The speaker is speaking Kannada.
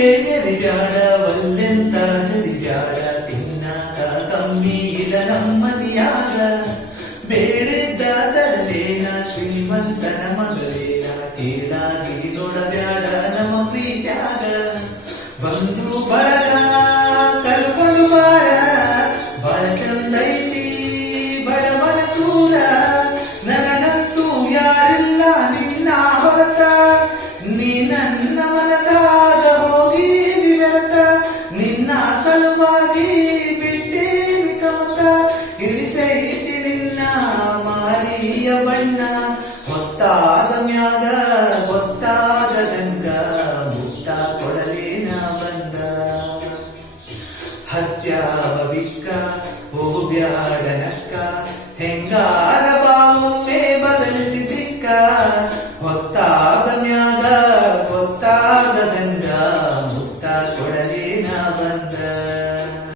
ಎರಿಬ್ಯಾಡ ಒಲ್ಲೆಂತ ಜರಿಬ್ಯಾಡ ತಿನ್ನಾಕ ಕಮ್ಮಿ ಇಲ್ಲ ನಮ್ಮನಿಯಾಗ ಬೇಡಿದ್ದ ತರಲೇನ ಶ್ರೀಮಂತನ ಮಗಳೇನ ಕೀಳಾಗಿ ನೋಡಬ್ಯಾಡ ನಮ್ಮ ಪ್ರೀತ್ಯಾಗ ಬಂದು ಬಳಗ ಕಲ್ಕೊಂಡು ಬಾರ ಬಳ ಚಂದೈತಿ ಬಡವನ ಸೂರ ನನಗಂತೂ ಯಾರಿಲ್ಲ ನಿನ್ನ ಹೊರತ ನೀ ನನ್ನ ಮನದಾಗ ಹೋಗಿ ವಿರತ ನಿನ್ನ ಸಲುವಾಗಿ ಬಿಟ್ಟೇನಿ ಕಮತ ಇರಿಸೈತಿ ನಿನ್ನ ಮಾರಿಯ ಬಣ್ಣ ಗೊತ್ತಾದ ಮ್ಯಾಗ ಗೊತ್ತಾಗದಂಗ ಮುತ್ತ ಕೊಡಲೇನ ಬಂದ ಹತ್ಯಾವ ಬಿಕ್ಕ ಹೋಗ್ಯಾಡನಕ್ಕ ಹೆಂಗಾರ ಬಾವೊಮ್ಮೆ ಬದಲಿಸಿ ದಿಕ್ಕ ಗೊತ್ತಾದ ಮ್ಯಾಗ ಗೊತ್ತಾಗದಂಗ ಮುತ್ತ ಕೊಡಲೇನ ಬಂದ